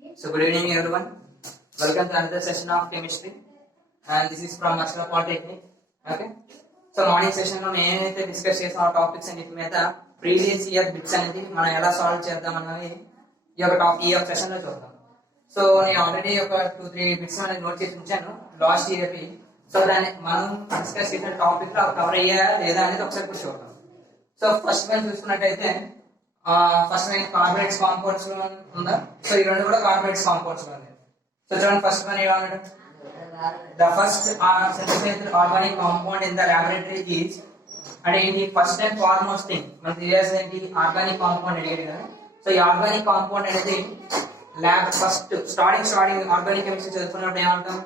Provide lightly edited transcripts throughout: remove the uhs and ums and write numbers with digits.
So good evening everyone. Welcome to another session of chemistry and this is from Ashra Polytechnic. Okay. So morning session లో నేను ఏదైతే discuss చేసిన topics అన్నిటి మీద previous year bits అనేది మనం ఎలా సాల్వ్ చేద్దాం అనేది ఈ యొక్క సెషన్ లో చూద్దాం. సో నేను ఆల్రెడీ ఒక 2-3 బిట్స్ అనేది నోట్ చేసి ఉంచాను లాస్ట్ ఇయర్ కి. సో దాన్ని మనం డిస్కస్ చేసిన టాపిక్ లో కవర్ అయ్యా లేదా అనేది ఒకసారి కూడా చూద్దాం. సో ఫస్ట్ మనం చూసుకున్నట్టయితే ఫస్ట్ వన్ కార్బోనేట్స్ కాంపౌండ్స్ లో ఉందా. సో ఈ రెండు కూడా కార్బోనేట్స్ కాంపౌండ్స్ లో ఉంది. సో చూడండి ఫస్ట్ వన్ ఏమన్నాడు, the first synthesized organic compound in the laboratory is అంటే ఏంటి ఫస్ట్ అండ్ ఫార్మోస్ట్ థింగ్ మన తెలియాల్సి ఏంటి ఆర్గానిక్ కాంపౌండ్ అడిగారు కదా. సో ఈ ఆర్గానిక్ కాంపౌండ్ అనేది lab first starting organic chemistry చదువుకున్నప్పుడు ఏమంటాం,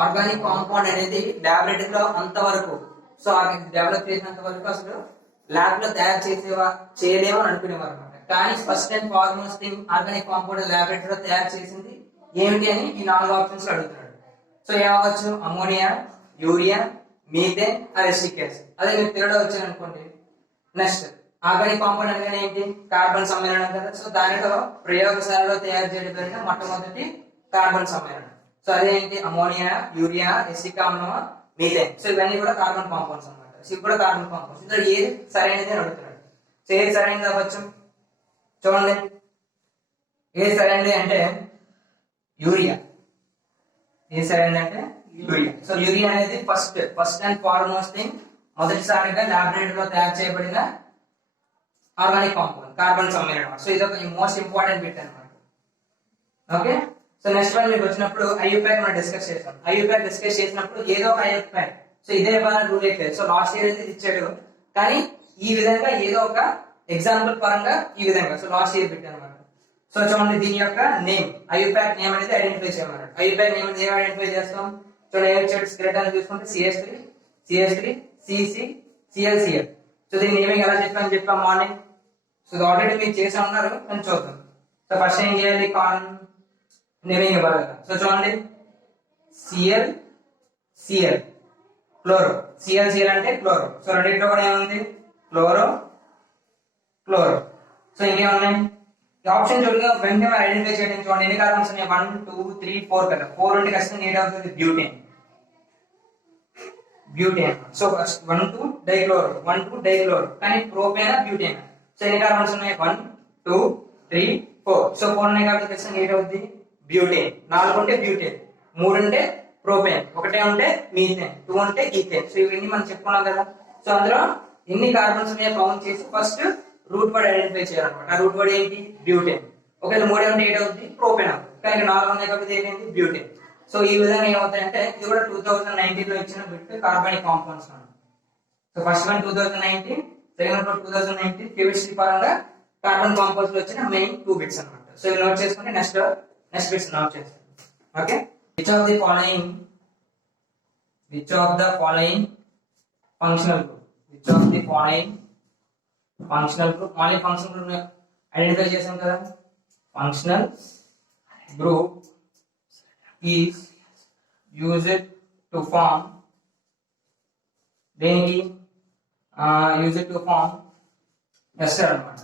ఆర్గానిక్ కాంపౌండ్ అనేది లాబొరేటరీలో అంతవరకు సో డెవలప్ చేసినంత వరకు అసలు ల్యాబ్ లో తయారు చేయలేము అని అనుకునేవారు అనమాట. కానీ first and foremost thing organic compound లాబొరేటరీలో తయారు చేసింది ఏమిటి అని ఈ 4 ఆప్షన్స్ అడుగుతున్నాడు. సో ఏమవచ్చు, ammonia, urea, methane, acetic acid. అదే మీరు తిరగడం వచ్చాను అనుకోండి. నెక్స్ట్ ఆర్గానిక్ కాంపౌండ్ అనగానే ఏంటి, కార్బన్ సమ్మేళనం కదా. సో దానిలో ప్రయోగశాలలో తయారు చేయడం మొట్టమొదటి కార్బన్ సమ్మేళనం. సో అదేంటి అమోనియా, యూరియా, ఎసిటిక్ ఆమ్లం, మీథేన్. సో ఇవన్నీ కూడా కార్బన్ కాంపౌండ్స్ అనమాట. సో ఇవి కూడా కార్బన్ కాంపౌండ్స్. ఇందులో ఏది సరైనది అని అడుగుతున్నాడు. సో ఏది సరైనది అవ్వచ్చు చూడండి. ఏది సరైనది అంటే యూరియా. ఏది సరైనది అంటే యూరియా. సో యూరియా అనేది ఫస్ట్ అండ్ ఫార్మోస్ట్ థింగ్ మొదటిసారిగా లాబొరేటరీలో తయారు చేయబడిన ఆర్గానిక్ కాంపౌండ్ కార్బన్ సమ్మేళనం. సో ఇది ఒక మోస్ట్ ఇంపార్టెంట్ బిట్ అనమాట. ఓకే. సో నెక్స్ట్ వన్ మీకు వచ్చినప్పుడు ఐయుపాక్ మనం డిస్కస్ చేసాం. ఐయుపాక్ డిస్కస్ చేసినప్పుడు ఏదో ఒక ఐయుపాక్. సో ఇదే రూల్ అయితే సో లాస్ట్ ఇయర్ అయితే ఇచ్చాడు, కానీ ఈ విధంగా ఏదో ఒక ఎగ్జాంపుల్ పరంగా ఈ విధంగా సో లాస్ట్ ఇయర్ బిట్ అనమాట. సో చూడండి దీని యొక్క నేమ్ ఐయుపాక్ నేమ్ అనేది ఐడెంటిఫై చేయమన్నాడు. ఐయుపాక్ నేమ్ అనేది ఏం ఐడెంటిఫై చేస్తాం చూడండి. ఏం ఇచ్చాడు స్కెలెటన్ చూసుకుంటే CH3 CC ClCl. సో దీని నేమింగ్ ఎలా చెప్పాం మార్నింగ్. సో ఆల్రెడీ మీరు చేసి ఉన్నారు అని చూద్దాం. సో ఫస్ట్ ఏం చేయాలి, కాన్ నేమింగ్ ఇవ్వాలి కదా. సో చూడండి Cl క్లోరో, Cl అంటే క్లోరో. సో రెండింటిలో కూడా ఏముంది క్లోరో. సో ఇంకేమున్నాయి ఆప్షన్ చూడగా వెంటనే మనం ఐడెంటిఫై చేయడం చూడండి. ఎన్ని కార్బన్స్ ఉన్నాయి 1 2 3 4 కదా. 4 ఉంటే ఖచ్చితంగా ఏది అవుతుంది బ్యూటేన్. సో 1 2 డైక్లోరో కానీ ప్రోపేన్ బ్యూటేన్. సో ఎన్ని కార్బన్స్ ఉన్నాయి 1 2 3 4. సో 4 ఉన్నాయి కాబట్టి ఖచ్చితంగా ఏది అవుతుంది బ్యూటేన్. 4 ఉంటే బ్యూటేన్, 3 ఉంటే ప్రోపేన్, 1 ఉంటే మీథేన్, 2 ఉంటే ఈథేన్. సో ఇవన్నీ మనం చెప్పుకున్నాం కదా. సో అందులో ఎన్ని కార్బన్స్ ఉన్నాయో కౌంట్ చేసి ఫస్ట్ రూట్ వర్డ్ ఐడెంటిఫై చేయాలన్నమాట. ఆ రూట్ వర్డ్ ఏంటి బ్యూటేన్. ఒకవేళ 3 ఉంటే 8 అవుతుంది ప్రోపేన్ అవుతుంది, కానీ 4 ఉన్నాయి కాబట్టి ఏంటి బ్యూటేన్. సో ఈ విధంగా ఏమవుతాయంటే ఇది కూడా 2019 లో ఇచ్చిన bit carbonic compounds. So first one 2019, second one 2019 chemistry పరంగా కార్బన్ కాంపౌండ్స్ లో వచ్చిన మెయిన్ 2 బిట్స్ అన్నమాట. సో ఇవి నోట్ చేసుకుంటే నెక్స్ట్ బిట్స్ నోట్ చేస్తాం. Okay. Which of the following functional group మళ్ళీ ఫంక్షనల్ గ్రూప్ ఐడెంటిఫై చేసాం కదా. Functional group is used to form దేనికి ఎస్టర్ అనమాట.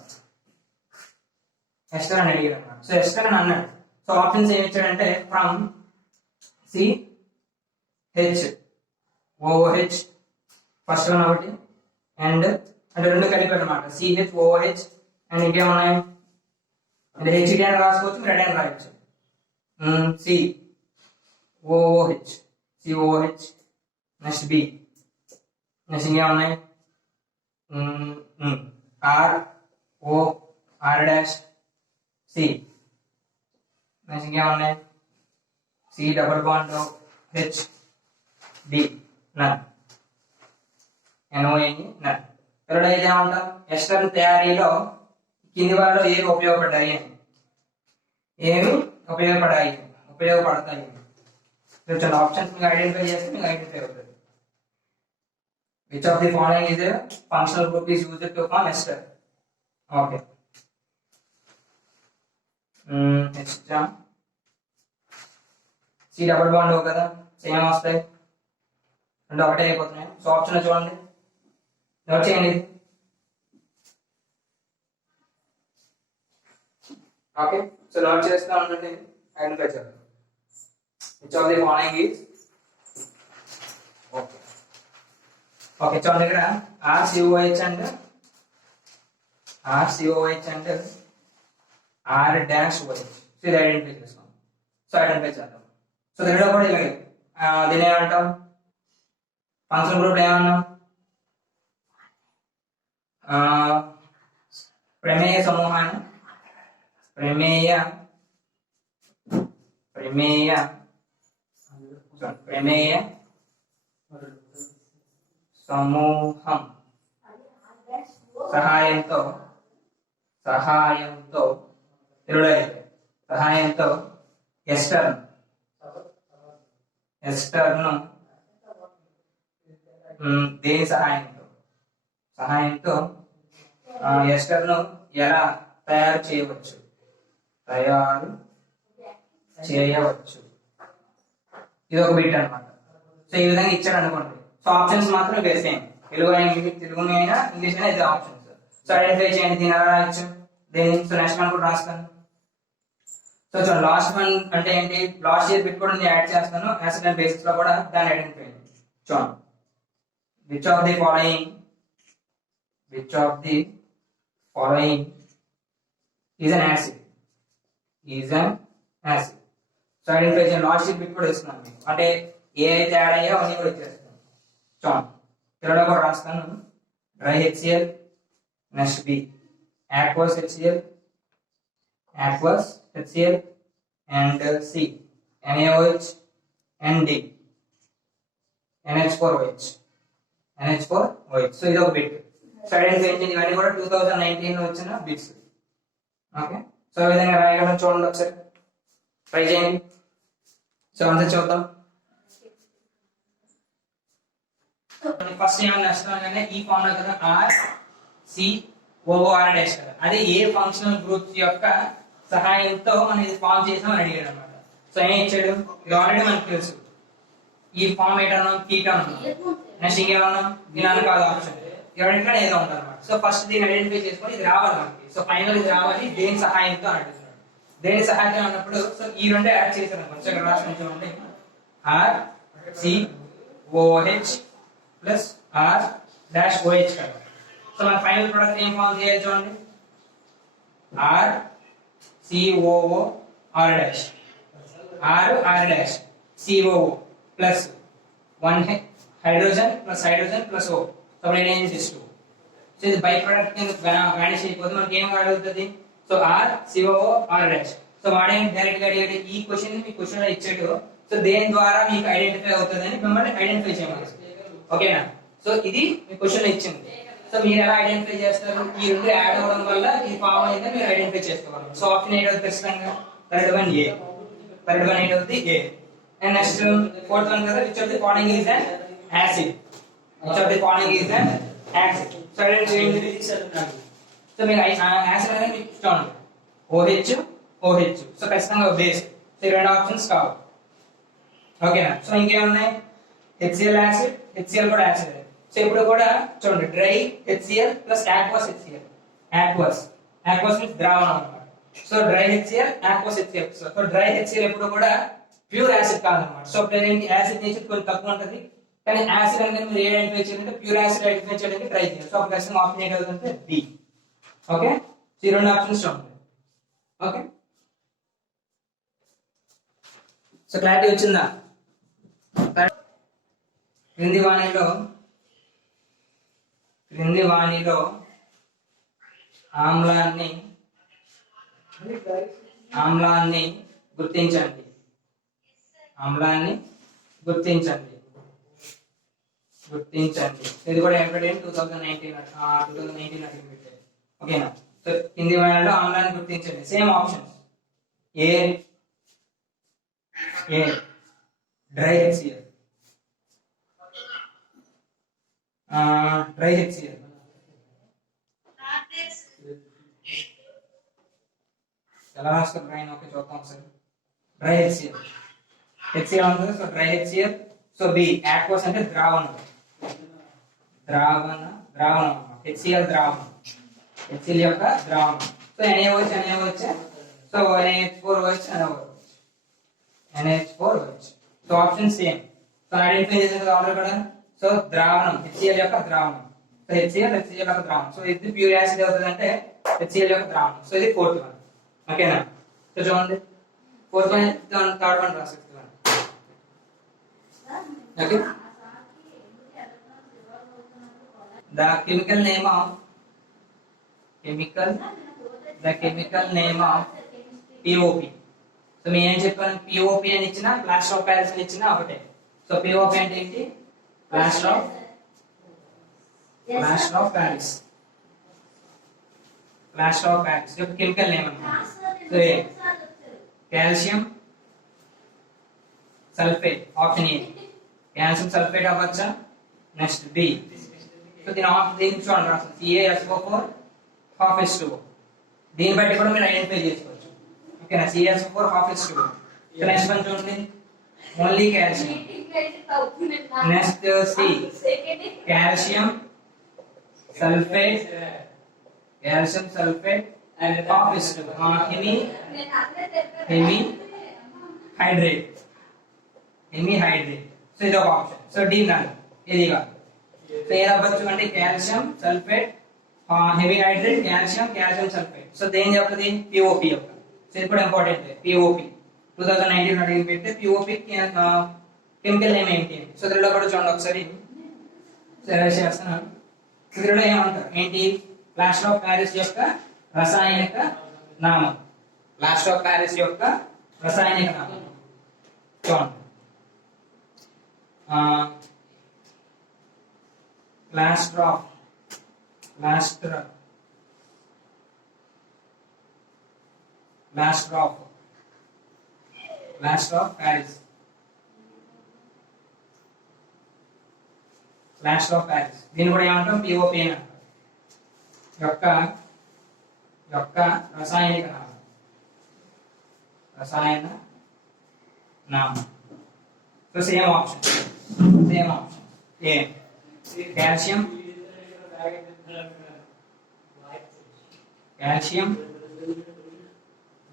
ఎస్టర్ అని అడిగారు అనమాట. సో ఎస్టర్ అని అన్నాడు. సో ఆప్షన్స్ ఏమి ఇచ్చాడంటే ఫ్రమ్ CHOOH ఫస్ట్ వన్ ఒకటి అండ్ అంటే రెండు కలిపి అనమాట. CHOOH అండ్ ఇంకేమున్నాయి అంటే HD అని రాసుకోవచ్చు, మీరు అని రాయొచ్చు. COOH నెక్స్ట్ B నెక్స్ట్ ఇంకేమున్నాయి ROR' C నెక్స్ట్ ఇంకేమున్నాయి C డబుల్ బాండ్ HD నన్ NON నన్. థర్డ్ అయితే ఏమంటాం ఎస్టర్ తయారీలో కింది వారిలో ఏవి ఉపయోగపడతాయి. కొంచెం ఆప్షన్స్ మీకు ఐడెంటిఫై చేస్తే మీకు ఐడెంటిఫై అవుతుంది. Which of the following is functional group is used to form ester. Okay. Next C double bond కదా, సేమ్ వస్తాయి, రెండు ఒకటే అయిపోతున్నాయి. సో ఆప్షన్ చూడండి, నోట్ చేయండి. ఓకే, సో నోట్ చేస్తా ఉండండి. ఐడెంటిఫై చేద్దాం. Which of the following is okay. Okay, చూడండి ఇక్కడ RCOH అండ్ R-OH. సో ఇది ఐడెంటిఫై చేస్తాం. సో ఐడెంటిఫై చేద్దాం. సో దీనిలో కూడా ఇలాగే దీని ఏమంటాం, ఫంక్షన్ గ్రూప్ ఏమన్నాం, ప్రమేయ సమూహాన్ని ప్రమేయ సమూహం సహాయంతో ఎస్టర్ను దేని సహాయంతో ఎస్టర్ను ఎలా తయారు చేయవచ్చు ఇది ఒక బిట్ అన్నమాట. సో ఈ విధంగా ఇచ్చాడు అనుకోండి. సో ఆప్షన్స్ మాత్రం సేమ్, తెలుగు అయినా ఇంగ్లీష్ అయినా ఇది ఆప్షన్స్. సో ఐడెంటిఫై చేయండి, దీని ఎలా రాయొచ్చు దేని. సో నెక్స్ట్ వన్ కూడా రాస్తాను. సో చూడండి, లాస్ట్ వన్ అంటే ఏంటి, లాస్ట్ ఇయర్ బిట్ కూడా నేను యాడ్ చేస్తాను. యాసిడ్ అండ్ బేసిస్ లో కూడా దాన్ని ఐడెంటిఫై చేయండి. చూడండి, which of the following is an acid. So identify చేయండి. లాస్ట్ ఇయర్ బిట్ కూడా ఇస్తున్నాను మీకు, అంటే ఏ అయితే యాడ్ అయ్యా అవన్నీ కూడా ఇచ్చేస్తాను. చూడండి, తెలుగులో కూడా రాస్తాను. Dry HCl, next B aqueous HCl and C NaOH and D NH4OH. So ఇది ఒక బిట్. సో ఐడెంటిఫై చేయండి. ఇవన్నీ కూడా 2019 లో వచ్చిన బిట్స్. ఓకే, సో ఈ విధంగా రాయగలం. చూడండి ఒకసారి ట్రై చేయండి. సో అంతా చూద్దాం. ఫస్ట్ ఏమన్నా నష్టంగానే ఈ ఫార్ములా కదా RCOOR డాష్ కదా, అది ఏ ఫంక్షనల్ గ్రూప్ యొక్క సహాయంతో మనం ఇది ఫామ్ చేసామని అడిగాడు అనమాట. సో ఏం ఇచ్చాడు, ఇది ఆల్రెడీ మనకు తెలుసు. ఈ ఫామ్ ఏంటన్నాం, కీటోన్ అన్నాం. నెక్స్ట్ ఇంకేమన్నాం, వినాను కాదు ఆప్షన్. ఎవరింట్లో ఏదో ఉంటుంది అనమాట. సో ఫస్ట్ దీన్ని ఐడెంటిఫై చేసుకొని ఇది రావాలి మనకి. సో ఫైనల్ ఇది రావాలి దేని సహాయంతో అని అడుగుతున్నాడు. దేని సహాయంతో అన్నప్పుడు సో ఈ రెండు యాడ్ చేశారు అనుకోండి. సో ఇక్కడ రాష్ట్రం చూడండి, RCOH ప్లస్ R-OH కదా. సో మన ఫైనల్ ప్రొడక్ట్ ఏం ఫామ్ చేయాలి చూడండి, RCOOR dash COO plus 1 hydrogen plus O. So ఏం చేస్తూ సో ఇది బై ప్రొడక్ట్ కింద వానిష్ అయిపోతుంది. మనకి ఏం అడుగుతుంది, సో RCOOR డాష్. సో వాడేం డైరెక్ట్ గా అడిగాడు, ఈ క్వశ్చన్ మీ క్వశ్చన్ లో ఇచ్చాడు. సో దేని ద్వారా మీకు ఐడెంటిఫై అవుతుంది అని మిమ్మల్ని ఐడెంటిఫై చేయమని. ఓకేనా, సో ఇది మీ క్వశ్చన్ లో ఇచ్చింది. సో మీరు ఎలా ఐడెంటిఫై చేస్తారు, ఈ రెండు యాడ్ అవ్వడం వల్ల ఈ ఫామ్ అయితే మీరు ఐడెంటిఫై చేసుకోవాలి. సో ఆప్షన్ ఏంటి అవుతుంది ఖచ్చితంగా, థర్డ్ వన్ ఏ అవుతుంది ఏ. అండ్ నెక్స్ట్ ఫోర్త్ వన్ కదా, which of the following is an acid. So identify చేయండి. సో మీరు యాసిడ్ అనేది మీకు చూడండి, OH. సో ఖచ్చితంగా బేస్. సో ఈ రెండు ఆప్షన్స్ కావాలి. ఓకేనా, సో ఇంకేమున్నాయి, HCl యాసిడ్, HCl కూడా యాసిడ్. సో ఇప్పుడు కూడా చూడండి, dry HCl plus aqueous HCl. aqueous means ద్రావణం అన్నమాట. So dry HCl, aqueous HCl. So dry HCl ఎప్పుడు కూడా ప్యూర్ యాసిడ్ కాదన్నమాట. సో ప్రెజెంట్ యాసిడ్ నేచర్ కొంచెం తక్కువ ఉంటుంది, కానీ యాసిడ్ అనేది మీరు ఏ ఐడెంటిఫై చేయాలంటే ప్యూర్ యాసిడ్ ఐడెంటిఫై చేయడానికి ట్రై చేయాలి. సో అప్పుడు ఖచ్చితంగా ఆప్షన్ ఏంటి అవుతుందంటే బి. ఓకే, సో ఈ రెండు ఆప్షన్స్ ఉంటాయి. ఓకే, సో క్లారిటీ వచ్చిందా. క్రింది వాణిలో ఆమ్లాన్ని గుర్తించండి. ఇది కూడా ఎప్పుడైనా 2019 పెట్టారు. ఓకేనా, సో కింది వాణిలో ఆమ్లాన్ని గుర్తించండి. Same options, A dry HCl, dry HCl, ఎలా రాస్తారు డ్రై. ఓకే, చూద్దాం ఒకసారి. డ్రై HCl ఉంటుంది. So dry HCl. So B aqueous అంటే ద్రావణం. HCl ద్రావణం, HCl యొక్క ద్రావణం. So NaOH. So so NH4OH అని అవ్వచ్చు, NH4OH. So option same. So identify చేసేది ఆర్డర్ కూడా. సో ద్రావణం HCl యొక్క ద్రావణం. సో HCl యొక్క ద్రావణం. సో ఇది ప్యూర్ యాసిడ్ అవుతుంది అంటే HCl యొక్క ద్రావణం. సో ఇది 4th వన్. ఓకేనా? సో చూడండి 4th వన్, 3rd వన్ రాసి. Okay, the chemical name of POP. So మేము ఏం చెప్పాను, POP అని ఇచ్చిన ప్లాస్టర్ ఆఫ్ ప్యారిస్ అని ఇచ్చిన ఒకటే. సో POP అంటే ఏంటి? Plaster of Paris. Plaster of Paris యొక్క కెమికల్ నేమ్ అన్నమాట. So calcium sulphate, option A calcium sulphate అవ్వచ్చా? Next B. సో దీని చూడండి రాస్తుంది CaSO4 half H2O. దీన్ని బట్టి కూడా మీరు ఐడెంటిఫై చేసుకోవచ్చు. ఓకేనా? CaSO4 half H2O. So next one చూడండి, only calcium. Next C calcium sulphate half H2O. Hemihydrate. So ఇది ఒక ఆప్షన్. సో డి నల్, ఇది కాదు. సో ఏది అవ్వచ్చు అంటే calcium sulphate hemihydrate, calcium sulphate. So దేని చెప్తుంది? POP యొక్క. సో ఇది కూడా ఇంపార్టెంట్. POP 2019 అడిగి పెడితే POP కెమికల్ నేమ్ ఏంటి? సో దీనిలో కూడా చూడండి ఒకసారి చేస్తున్నాను. దీనిలో ఏమంటారు ఏంటి? ప్లాస్టర్ ఆఫ్ ప్యారిస్ యొక్క రసాయనిక నామం. ప్లాస్టర్ ఆఫ్ ప్యారిస్ యొక్క రసాయనిక నామం చూడండి. Plaster of Paris. Plaster of Paris దీన్ని కూడా ఏమంటాం? POP అని అంటాం. యొక్క రసాయనిక నామం. So same option A calcium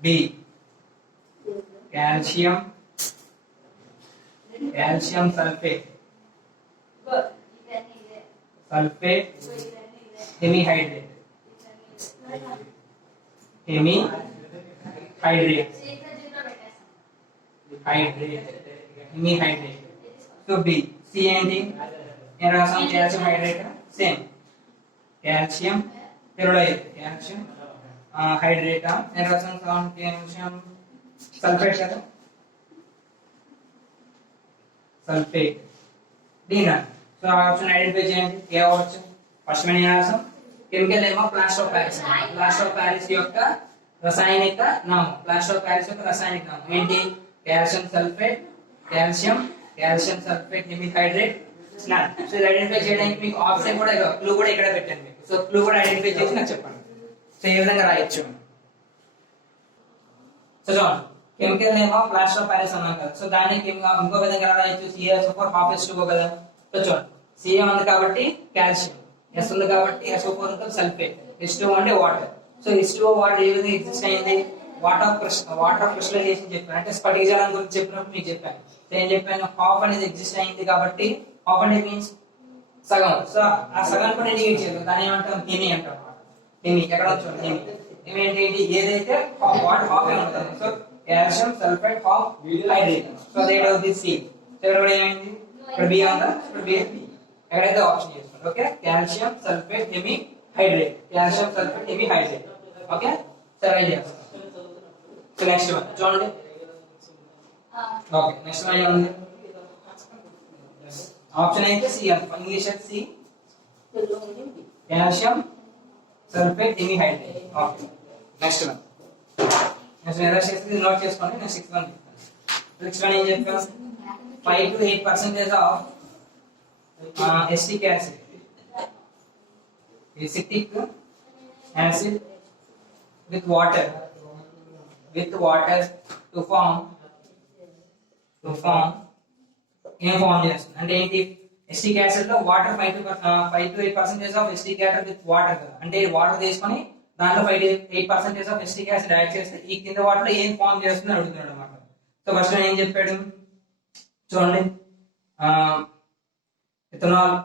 B calcium sulphate hemihydrate. So B. C ఏంటి? ఏం రాసాం? Calcium hydrate. Same calcium peroxide, calcium hydrate. ఏం రాసాం? కాల్షియం సల్ఫేట్ కదా, సల్ఫేట్. డీనా. సో ఆప్షన్ ఐడెంటిఫై చేయండి. ఏ అవ్వచ్చు? ఫస్ట్ మెయిన్ రాసాం chemical name of plaster of Paris. Plaster of Paris యొక్క రసాయనిక నామం. ప్లాస్టర్ ఆఫ్ ప్యారిస్ యొక్క రసాయనిక నామం ఏంటి? Calcium sulphate hemihydrate. సో ఇది ఐడెంటిఫై చేయడానికి మీకు ఆప్షన్ కూడా క్లూ కూడా ఇక్కడ పెట్టండి మీకు. సో క్లూ కూడా ఐడెంటిఫై చేసి నాకు చెప్పండి. సో ఏ విధంగా రాయొచ్చు? సో చూడండి, chemical name of plaster of Paris అన్నాం కదా. సో దాన్ని ఇంకో విధంగా రాయొచ్చు. CaSO4 half H2O కదా. సో చూడండి, Ca ఉంది కాబట్టి కాల్షియం, S ఉంది కాబట్టి SO4 ఉంది సల్ఫేట్, H2O అంటే వాటర్. సో H2O వాటర్ ఏ విధంగా ఎగ్జిస్ట్ అయింది? వాటర్ క్రిస్టలైజేషన్ చెప్పాను. అంటే స్ఫటిక జలం గురించి చెప్పినప్పుడు మీకు చెప్పాను. సో ఏం చెప్పాను? హాఫ్ అనేది ఎగ్జిస్ట్ అయింది కాబట్టి, హాఫ్ అంటే మీన్స్ సగం. సో ఆ సగం కూడా నెగిట్ చేయదు. దాన్ని ఏమంటాం? హెమీ అంటాం. హెమీ ఎక్కడ వచ్చాం? హెమీ అంటే ఏంటి? ఏదైతే వాటర్ హాఫ్ ఉంటుంది. So calcium sulphate half hydrate. So అదే అవుతుంది సి. ఇక్కడ ఏమైంది? ఇక్కడ బి ఉందా? ఇక్కడ బి ఎక్కడైతే ఆప్షన్ చేసుకోండి. Okay, calcium sulphate hemihydrate. Okay, సరే చేస్తాం. సో నెక్స్ట్ వన్ చూడండి. ఓకే, నెక్స్ట్ వన్ ఏముంది? ఆప్షన్ అయితే C English C calcium sulphate hemihydrate. Okay, next one. Next ఎలా చేస్తుంది నోట్ చేసుకోండి. Next 6 one. 6 వన్ ఏం చెప్పాం? 5 to 8% of acetic acid with water to form ఏం ఫామ్ చేస్తుంది అంటే ఏంటి? ఎసిటిక్ యాసిడ్ లో water 5 to 8% of acetic acid with water కదా. అంటే వాటర్ తీసుకొని దాంట్లో 8% ఆఫ్ ఎస్టిక్ యాసిడ్ యాడ్ చేస్తే ఈ కింద వాటిలో ఏం ఫామ్ చేస్తుంది అడుగుతున్నాడు అనమాట. సో ఫస్ట్ ఏం చెప్పాడు చూడండి, ఇథనాల్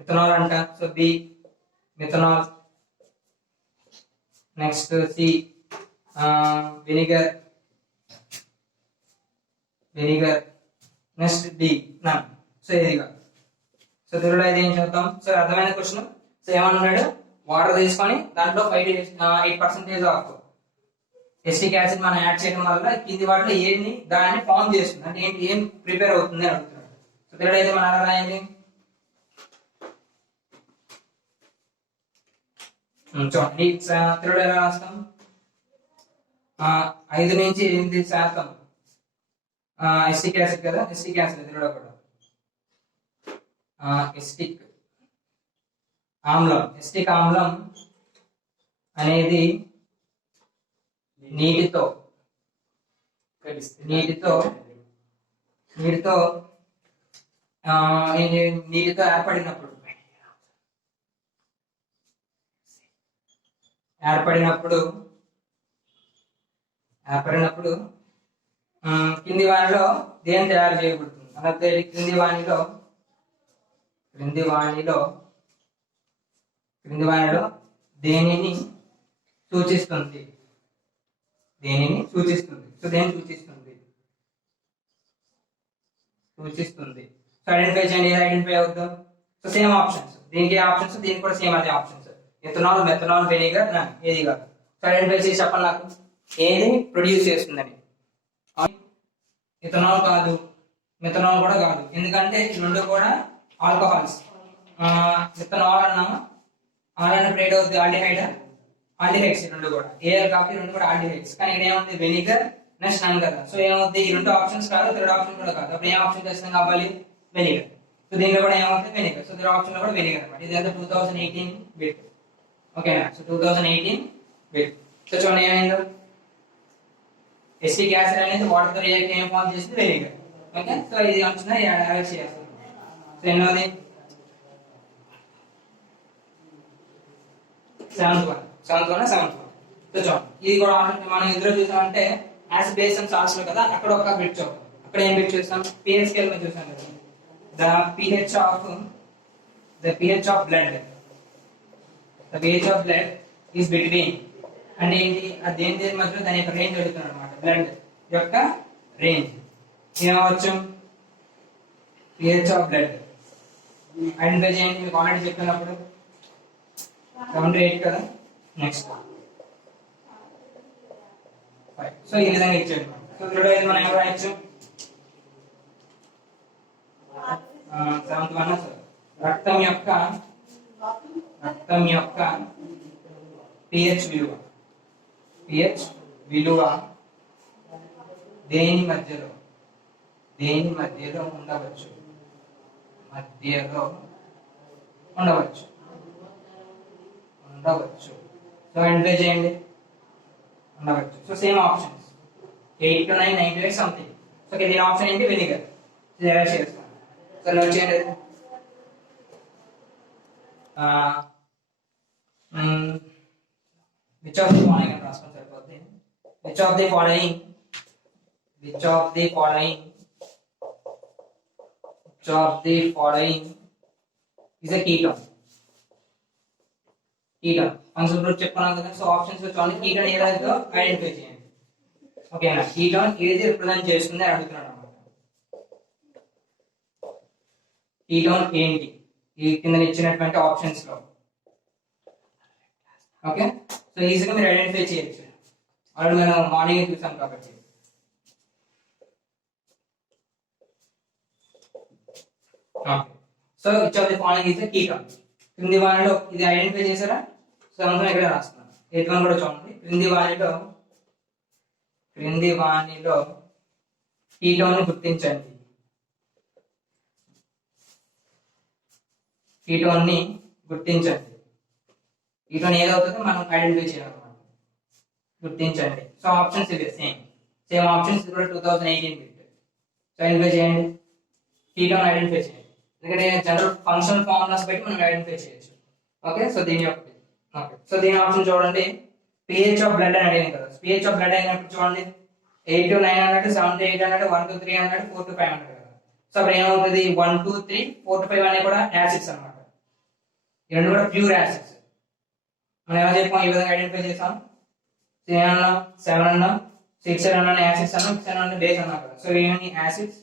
ఇథనాల్ అంట. So B methanol, next C vinegar, next D none. So ఇదిగా సో తెలుగులో అయితే ఏం చూద్దాం. సో అర్థమైన క్వశ్చన్. సో ఏమన్నాడు, వాటర్ తీసుకొని దాంట్లో 8% ఆఫ్ ఎస్టిక్ యాసిడ్ మనం యాడ్ చేయడం వల్ల కింది వాటిలో ఏంటి దాన్ని ఫామ్ చేస్తుంది, అంటే ఏంటి ఏం ప్రిపేర్ అవుతుంది అని అడుగుతున్నాడు. సో తెలుగులో అయితే మనం ఎలా రాయాలి చూడండి. తెలుగులో ఎలా రాస్తాం, 5 నుంచి 8% ఎస్టిక్ యాసిడ్ కదా, ఎస్టిక్ యాసిడ్ తెలుగులో కూడా ఎస్టిక్ ఆమ్లం. ఎస్టిక్ ఆమ్లం అనేది నీటితో ఏర్పడినప్పుడు కింది వానిలో దేని తయారు చేయబడుతుంది, అలాగే క్రింది వానిలో దేనిని సూచిస్తుంది. సో దేని సూచిస్తుంది. సో ఐడెంటిఫై చేయండి. ఐడెంటిఫై అవుతాం. సో సేమ్ ఆప్షన్స్, దీనికి ఆప్షన్స్, దీనికి కూడా సేమ్ అదే ఆప్షన్స్. ఇథనాల్, మెథనాల్, వెనిగర్, నన్. ఏది కాదు. సో ఐడెంటిఫై చేసి చెప్పండి నాకు ఏది ప్రొడ్యూస్ చేస్తుందని. ఇథనాల్ కాదు, మెథనాల్ కూడా కాదు, ఎందుకంటే రెండు కూడా ఆల్కహాల్స్. ఇథనాల్ అన్నాము, ఆల్రెడీ ప్లేట్ అవుతుంది ఆల్డిహైడ్స్ రెండు కూడా ఏఆర్ కాబట్టి రెండు కూడా ఆల్డిహైడ్స్. కానీ ఇక్కడ ఏముంది వెనిగర్, నెక్స్ట్ నన్ కదా. సో ఏమవుతుంది, ఈ రెండు ఆప్షన్స్ కాదు, థర్డ్ ఆప్షన్ కూడా కాదు. అప్పుడు ఏం ఆప్షన్ చేస్తాం కావాలి, వెనిగర్. సో దీనిలో కూడా ఏమవుతుంది వెనిగర్. సో థర్డ్ ఆప్షన్ లో కూడా వెనిగర్ అనమాట. ఇది అంతా 2018 బిట్. ఓకేనా. So 2018 bit. సో చూడండి ఏమైందో, ఎస్టిక్ యాసిడ్ అనేది వాటర్ తో రియాక్ట్ ఏం ఫామ్ చేసింది, వెనిగర్. ఓకే. సో ఇది అంచున యాడ్ చేస్తాం. So ఎన్నోది, 7th one. సో చూడండి ఇది కూడా మనం ఎదురు చూసామంటే యాసిడ్ బేస్ అండ్ సాల్ట్స్ లో కదా, అక్కడ ఒక బిట్ చూద్దాం. అక్కడ ఏం బిట్ చూస్తాం, pH స్కేల్ మీద చూసాం కదా. the pH of blood is between, అంటే ఏంటి, అది దేని మధ్యలో దాని యొక్క రేంజ్ అడుగుతున్నాడు అనమాట. బ్లడ్ యొక్క రేంజ్ ఏమవచ్చు, pH ఆఫ్ బ్లడ్ ఐడెంటిఫై చేయండి. మీకు ఆల్రెడీ చెప్పినప్పుడు 7 to 8 కదా. నెక్స్ట్ 5. సో ఈ విధంగా ఇచ్చాడు. సో టుడే మనం ఏం రాయొచ్చు, 7th one రక్తం యొక్క pH విలువ దేని మధ్యలో ఉండవచ్చు. సో ఐడెంటిఫై చేయండి. ఉండవచ్చు. So same options 8 to 9, 9 to 8 something. So దీని ఆప్షన్ ఏంటి, వెనిగర్. చేస్తాను. సో నోట్ చేయండి. which of the following అని రాసుకొని సరిపోతుంది. which of the following is a ketone. Function group చెప్పుకున్నాం కదా. సో ఆప్షన్స్ లో చూడండి, కీటోన్ ఏదైతే ఐడెంటిఫై చేయండి. ఓకేనా. కీటోన్ ఏది రిప్రజెంట్ చేస్తుంది అని అడుగుతున్నాడు అన్నమాట. కీటోన్ ఏంటి ఈ కింద ఇచ్చినటువంటి ఆప్షన్స్ లో. ఓకే. సో ఈజీగా మీరు ఐడెంటిఫై చేయొచ్చు. ఆల్రెడీ మనం మార్నింగ్ చూసాం కాబట్టి. So which of the following is the ketone. క్రింది వానిలో ఇది ఐడెంటిఫై చేశారా. సో అందులో ఇక్కడ రాస్తున్నాను. 8th one కూడా చూడండి. క్రింది వానిలో కీటోన్ ని గుర్తించండి. కీటోన్ ఏదవుతుందో మనం ఐడెంటిఫై చేయాలన్నమాట. గుర్తించండి. సో ఆప్షన్స్ ఇవే సేమ్ ఆప్షన్స్ కూడా 2018 బిట్. సో ఐడెంటిఫై చేయండి. కీటోన్ ఐడెంటిఫై చేయండి. ఎందుకంటే జనరల్ ఫంక్షనల్ ఫార్ములాస్ బట్టి మనం ఐడెంటిఫై చేయొచ్చు. ఓకే. సో దీని యొక్క ఓకే సో దీని ఆప్షన్ చూడండి pH ఆఫ్ బ్లడ్ అని అడిగింది కదా pH ఆఫ్ బ్లడ్ అయినప్పుడు చూడండి 8 to 9 అన్నట్టు 7 to 8 అన్నట్టు 1 to 3 అన్నట్టు 4 to 5 అన్నట్టు కదా సో అప్పుడు ఏమవుతుంది 1 2 3 4 to 5 అనే కూడా యాసిడ్స్ అన్నమాట ఈ రెండు కూడా ప్యూర్ యాసిడ్స్ మనం ఎలా చెప్పాం ఈ విధంగా ఐడెంటిఫై చేసాం 3 అన్నాం 7 అన్నాం 6 అన్నాం యాసిడ్స్ అన్నాం 6 అన్నాం బేస్ అన్నాం కదా సో ఏమని యాసిడ్స్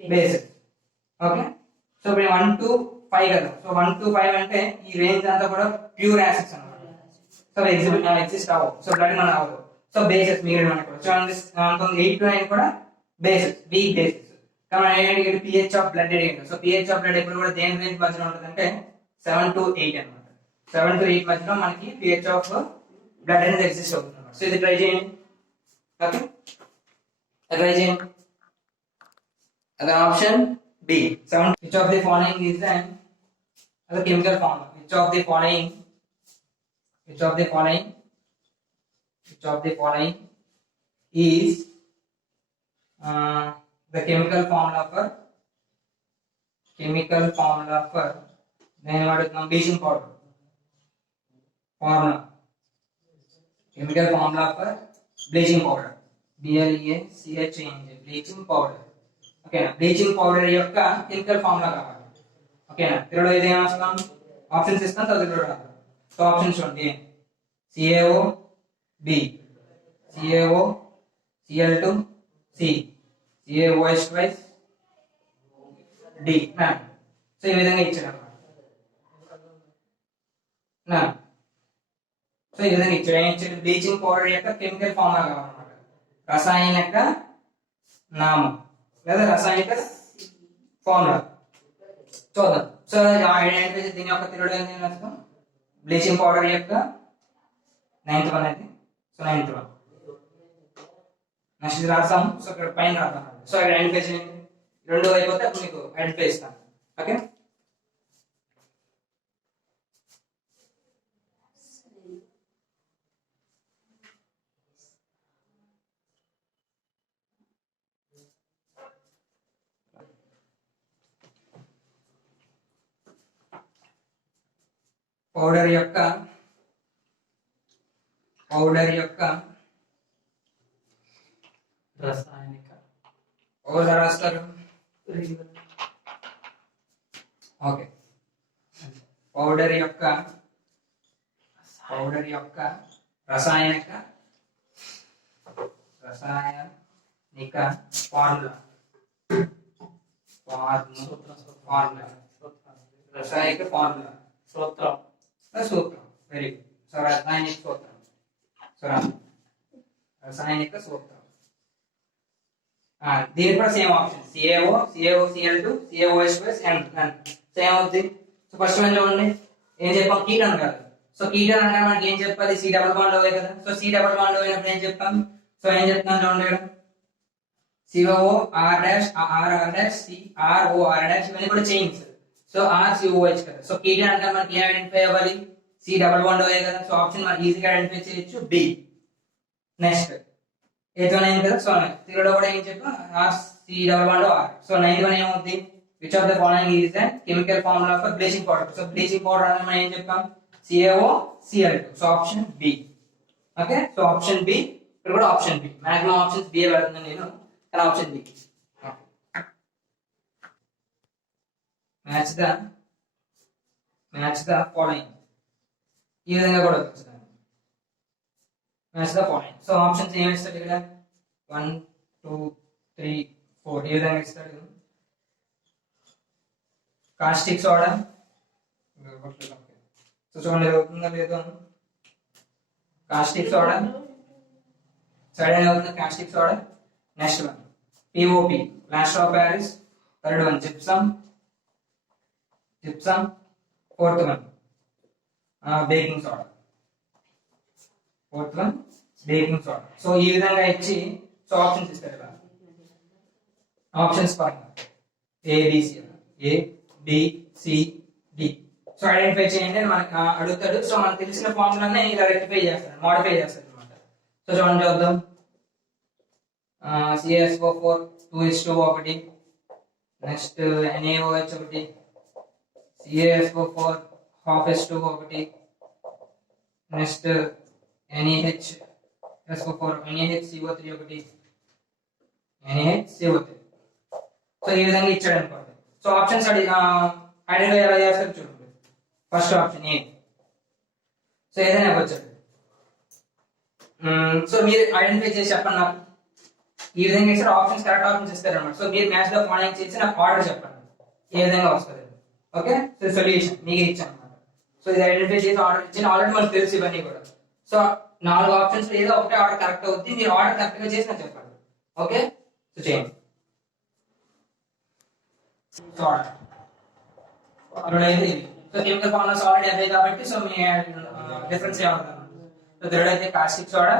బేసెస్ ఓకే సో ఇప్పుడు 1 to 5 కదా సో 1 to 5 అంటే ఈ రేంజ్ అంతా కూడా ప్యూర్ యాసిడ్స్ అన్నమాట సో ఎగ్జిస్ట్ అవ్వవు సో బ్లడ్ మన అవ్వదు సో బేసెస్ మిగిలిన మనకు కూడా సో 8 to 9 కూడా బేసెస్ వీక్ బేసెస్ కానీ pH ఆఫ్ బ్లడ్ అడిగింది సో pH ఆఫ్ బ్లడ్ ఎప్పుడు కూడా దేని రేంజ్ మధ్యలో ఉంటుంది అంటే 7 to 8 అన్నమాట 7 to 8 మధ్యలో మనకి pH ఆఫ్ బ్లడ్ అనేది ఎగ్జిస్ట్ అవుతుంది అన్నమాట సో ఇది ట్రై చేయండి ఓకే ట్రై చేయండి అది option B 7 which of the following is an other chemical formula which of the following is the chemical formula for then what is bleaching powder formula chemical formula for bleaching powder BLEACHING bleaching powder okay na bleaching powder యొక్క chemical formula కావాలి okay na తిరలో ఇది ఏం అవసరం options ఇస్తాను చదువుకోండి so options చూడండి CaO B CaO Cl2 C CaOH twice D నా so ఈ విధంగా ఇచ్చారు అన్నమాట నా సో ఈ విధంగా ఇచ్చారు ఏం ఇచ్చారు బ్లీచింగ్ పౌడర్ యొక్క కెమికల్ ఫార్ములా కావాలన్నమాట రసాయనిక నామం లేదా రసాయనిక ఫార్ములా చూద్దాం సో ఐడెంటిఫై దీని యొక్క తిరగడం ఏంటి అర్థం బ్లీచింగ్ పౌడర్ యొక్క 9th వన్ అయితే సో 9th వన్ నెక్స్ట్ రాస్తాం సో ఇక్కడ పైన రాద్దాం సో ఐడెంటిఫై చేయండి రెండు అయిపోతే అప్పుడు మీకు ఐడెంటిఫై ఇస్తాను ఓకే పౌడర్ యొక్క రసాయనిక పౌడర్ రాస్తారు ఓకే పౌడర్ యొక్క రసాయనిక ఫార్ములా రసాయనిక ఫార్ములా సూత్రం వెరీ గుడ్ సో రసాయనిక సూత్రం సో రసాయనిక సూత్రం దీని కూడా same option CaO Cl2 CaOH N same అవుతుంది సో ఫస్ట్ వన్ చూడండి ఏం చెప్పాం కీటన్ కాదు సో కీటన్ అంటే మనకి ఏం చెప్పాలి C డబుల్ బాండ్ ఓవే కదా సో C డబుల్ బాండ్ ఓవైనప్పుడు ఏం చెప్తాం సో ఏం చెప్తాం చూడండి ఇక్కడ COO R dash R dash C R O R dash ఇవన్నీ కూడా చైన్స్ సో RCOH కదా సో కీటన్ అంటే మనకి ఏం ఐడెంటిఫై అవ్వాలి C డబుల్ బాండ్ ఓవే కదా సో ఆప్షన్ మనం ఈజీగా ఐడెంటిఫై చేయొచ్చు B నెక్స్ట్ 8th వన్ అయింది కదా సో తిరగడం కూడా ఏం చెప్పాం C double bond R so 9th one ఏమవుతుంది which of the following is a chemical formula for bleaching powder so bleaching powder అంటే మనం ఏం చెప్పాం CaO Cl2 so option B okay so option B ఇక్కడ కూడా option B maximum options B పెడుతున్నాను నేను కానీ option B match the following ఈ విధంగా కూడా వచ్చింది match the following so options ఏమి ఇస్తాడు ఇక్కడ 1 2 3 4 ఈ విధంగా ఇస్తాడు కాస్టిక్ సోడా సో చూడండి అవుతుందా లేదో కాస్టిక్ సోడా సైడ్ అవుతుంది caustic soda next one POP plaster of Paris third one gypsum fourth one baking soda so ఈ విధంగా ఇచ్చి సో ఆప్షన్స్ ఇస్తారు ఇలా ఆప్షన్స్ పరంగా ABCD సో ఐడెంటిఫై చేయండి మనకి అడుగుతాడు సో మనకు తెలిసిన ఫార్ములానే ఇలా రెక్టిఫై చేస్తాడు మోడిఫై చేస్తాడు అనమాట సో చూడండి చూద్దాం CaSO4 2:1 నెక్స్ట్ NaOH ఒకటి CaSO4 1/2:1 next NaH SO4 NaHCO3 ఒకటి NaHCO3. సో ఈ విధంగా ఇచ్చాడు అనుకోండి. సో ఆప్షన్స్ ఐడెంటిఫై ఎలా చేస్తారు చూడండి. First option A. సో ఏదైనా వచ్చాడు. సో మీరు ఐడెంటిఫై చేసి చెప్పండి నాకు. ఈ విధంగా ఇచ్చారు ఆప్షన్స్, కరెక్ట్ ఆప్షన్స్ ఇస్తారు అనమాట. సో మీరు మ్యాచ్ ద ఫాలోయింగ్ చేసి నాకు ఆర్డర్ చెప్పండి ఏ విధంగా వస్తుంది. ఓకే, సో సొల్యూషన్ మీకు ఇచ్చాను అనమాట. సో ఇది ఐడెంటిఫై చేసి ఆర్డర్ ఇచ్చిన ఆల్రెడీ మనకు తెలుసు ఇవన్నీ కూడా. సో 4 ఆప్షన్స్ ఏదో ఒకటే ఆర్డర్ కరెక్ట్ అవుతుంది. మీరు ఆర్డర్ కరెక్ట్ గా చేసి నాకు చెప్పండి. ఓకే, సో చేయండి. So order so chemical formulas already అదే కాబట్టి సో మీ డిఫరెన్స్ ఏమవుతుంది. సో థర్డ్ అయితే caustic soda,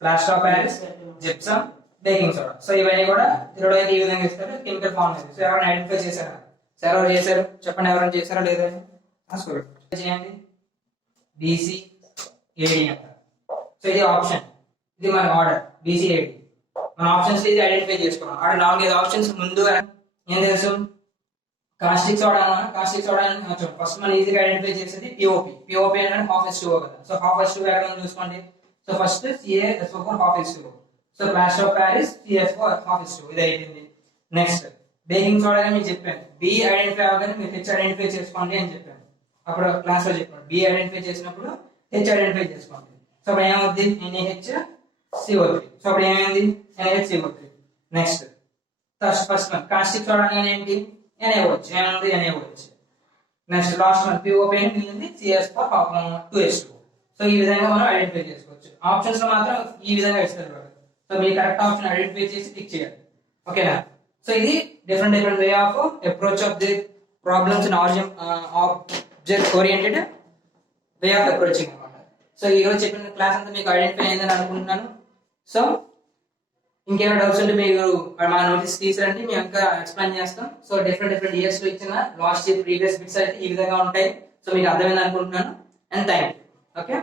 plaster of Paris, gypsum, baking soda. So ఇవన్నీ కూడా థర్డ్ అయితే ఈ విధంగా ఇస్తారు కెమికల్ ఫార్ములాస్. సో ఎవరైనా ఐడెంటిఫై చేశారా? సో ఎవరు చేశారు చెప్పండి, ఎవరైనా చేశారా లేదా చేయండి. BCAD అంట. సో ఇది ఆప్షన్, ఇది మన ఆర్డర్ BCAD. మన ఆప్షన్స్ ఇది ఐడెంటిఫై చేసుకోవాలి. ఆడ 4 ఆప్షన్స్ ముందు ఏం తెలుసు, కాస్టిక్ సోడా ఫస్ట్ మనం ఈజీగా ఐడెంటిఫై చేసేది POP అంటే హాఫ్ H2O కదా. సో హాఫ్ H2O ఎక్కడ ఉందో చూసుకోండి. So first CaSO4 half H2O. So plaster of Paris CH4 half H2O. ఇది అయిపోయింది. నెక్స్ట్ బేకింగ్ సోడా అని మీకు చెప్పాను. B ఐడెంటిఫై అవ్వగానే మీరు H ఐడెంటిఫై చేసుకోండి అని చెప్పాను. అప్పుడు క్లాస్ లో చెప్పాను B ఐడెంటిఫై చేసినప్పుడు H ఐడెంటిఫై చేసుకోండి. సో అప్పుడు ఏమవుద్ది NaHCO3. సో అప్పుడు ఏమైంది NaHCO3. Next first one caustic soda అనగానే ఏంటి NaOH. ఏముంది NaOH. Next last one POP అని మిగిలింది CH4 2H2O. సో ఈ విధంగా మనం ఐడెంటిఫై చేసుకోవచ్చు. ఆప్షన్స్ లో మాత్రం ఈ విధంగా ఇస్తారు. సో మీ కరెక్ట్ ఆప్షన్ ఐడెంటిఫై చేసి టిక్ చేయాలి. ఓకేనా. సో ఇది different way of approach of the problems in object oriented way of approaching అన్నమాట. సో ఈ రోజు చెప్పిన క్లాస్ అంతా మీకు ఐడెంటిఫై అయిందని అనుకుంటున్నాను. సో ఇంకేమైనా డౌట్స్ ఉంటే మీరు మా నోటీస్ తీసుకురండి, మేము ఇంకా ఎక్స్ప్లెయిన్ చేస్తాం. సో డిఫరెంట్ ఇయర్స్ లో ఇచ్చిన లాస్ట్ ఇయర్ ప్రీవియస్ బిట్స్ అయితే ఈ విధంగా ఉంటాయి. సో మీకు అర్థమైంది అనుకుంటున్నాను. And thank you. ఓకే.